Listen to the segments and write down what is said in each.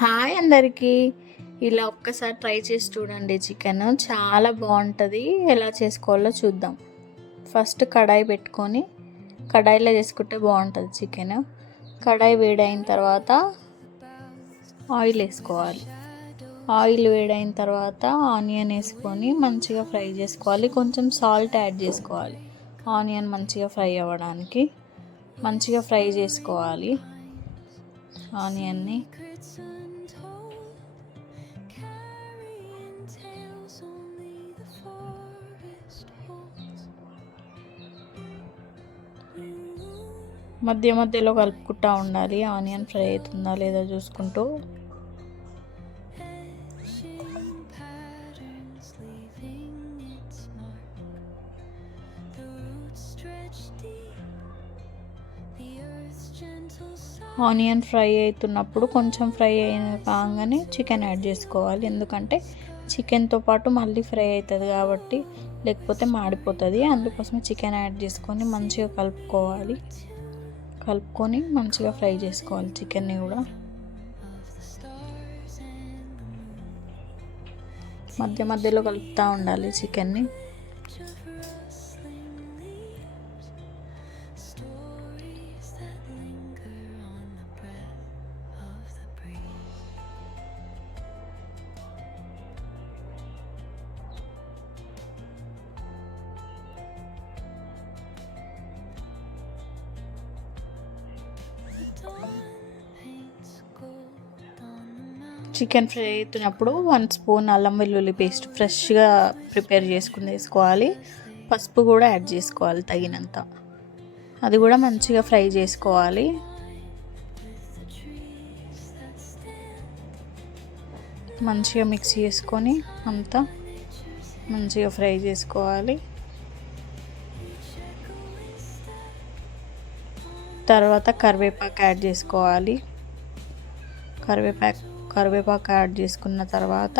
Hi అందరికీ. ఇలా ఒక్కసారి ట్రై చేసి చూడండి. చికెన్ చాలా బాగుంటుంది. ఎలా చేసుకోవాలో చూద్దాం. ఫస్ట్ కడాయి పెట్టుకొని కడాయిలో చేసుకుంటే బాగుంటుంది చికెన్. కడాయి వేడైన తర్వాత ఆయిల్ వేసుకోవాలి. ఆయిల్ వేడైన తర్వాత ఆనియన్ వేసుకొని మంచిగా ఫ్రై చేసుకోవాలి. కొంచెం సాల్ట్ యాడ్ చేసుకోవాలి. ఆనియన్ మంచిగా ఫ్రై అవ్వడానికి మంచిగా ఫ్రై చేసుకోవాలి ఆనియన్ని. మధ్య మధ్యలో కలుపుకుంటూ ఉండాలి. ఆనియన్ ఫ్రై అవుతుందా లేదా చూసుకుంటూ. ఆనియన్ ఫ్రై అవుతున్నప్పుడు కొంచెం ఫ్రై అయిన కాగానే చికెన్ యాడ్ చేసుకోవాలి. ఎందుకంటే చికెన్తో పాటు మళ్ళీ ఫ్రై అవుతుంది కాబట్టి, లేకపోతే మాడిపోతుంది. అందుకోసమే చికెన్ యాడ్ చేసుకొని మంచిగా కలుపుకొని మంచిగా ఫ్రై చేసుకోవాలి చికెన్ని కూడా. మధ్య మధ్యలో కలుపుతూ ఉండాలి చికెన్ని. చికెన్ ఫ్రై అవుతున్నప్పుడు 1 స్పూన్ అల్లం వెల్లుల్లి పేస్ట్ ఫ్రెష్గా ప్రిపేర్ చేసుకుని వేసుకోవాలి. పసుపు కూడా యాడ్ చేసుకోవాలి తగినంత. అది కూడా మంచిగా ఫ్రై చేసుకోవాలి. మంచిగా మిక్స్ చేసుకొని అంతా మంచిగా ఫ్రై చేసుకోవాలి. తర్వాత కరివేపాకు యాడ్ చేసుకోవాలి. కరివేపాకు యాడ్ చేసుకున్న తర్వాత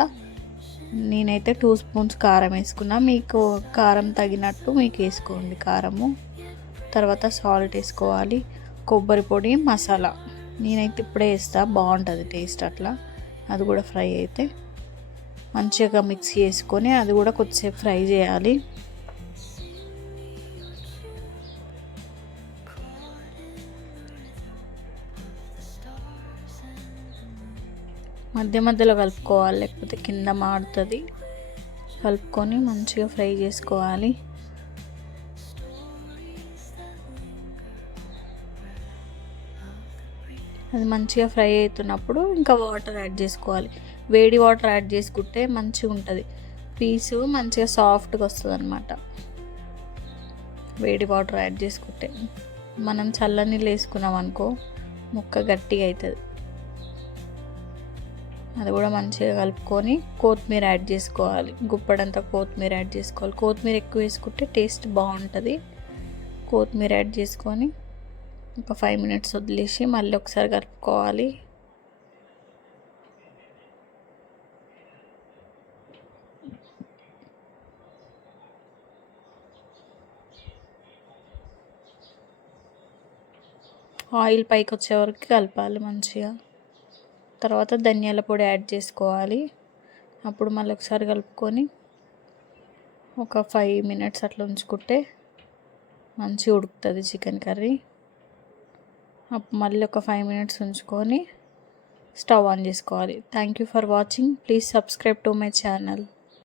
నేనైతే 2 స్పూన్స్ కారం వేసుకున్నా. మీకు కారం తగినట్టు మీకు వేసుకోండి కారము. తర్వాత సాల్ట్ వేసుకోవాలి. కొబ్బరి పొడి, మసాలా నేనైతే ఇప్పుడే వేస్తా, బాగుంటుంది టేస్ట్ అట్లా. అది కూడా ఫ్రై అయితే మంచిగా మిక్స్ చేసుకొని అది కూడా కొద్దిసేపు ఫ్రై చేయాలి. మధ్య మధ్యలో కలుపుకోవాలి, లేకపోతే కింద మాడుతుంది. కలుపుకొని మంచిగా ఫ్రై చేసుకోవాలి. అది మంచిగా ఫ్రై అవుతున్నప్పుడు ఇంకా వాటర్ యాడ్ చేసుకోవాలి. వేడి వాటర్ యాడ్ చేసుకుంటే మంచిగా ఉంటుంది. పీసు మంచిగా సాఫ్ట్గా వస్తుంది అన్నమాట. వేడి వాటర్ యాడ్ చేసుకుంటే. మనం చల్లనీళ్ళు వేసుకున్నాం అనుకో ముక్క గట్టిగా అవుతుంది. అది కూడా మంచిగా కలుపుకొని కొత్తిమీర యాడ్ చేసుకోవాలి. గుప్పడంతా కొత్తిమీర యాడ్ చేసుకోవాలి. కొత్తిమీర ఎక్కువ వేసుకుంటే టేస్ట్ బాగుంటుంది. కొత్తిమీర యాడ్ చేసుకొని ఒక 5 మినిట్స్ వదిలేసి మళ్ళీ ఒకసారి కలుపుకోవాలి. ఆయిల్ పైకి వచ్చే వరకు కలపాలి మంచిగా. తర్వాత ధనియాల పొడి యాడ్ చేసుకోవాలి. అప్పుడు మళ్ళీ ఒకసారి కలుపుకొని ఒక 5 మినిట్స్ అట్లా ఉంచుకుంటే మంచిగా ఉడుకుతుంది చికెన్ కర్రీ. మళ్ళీ ఒక 5 మినిట్స్ ఉంచుకొని స్టవ్ ఆన్ చేసుకోవాలి. Thank you for watching. Please subscribe to my channel.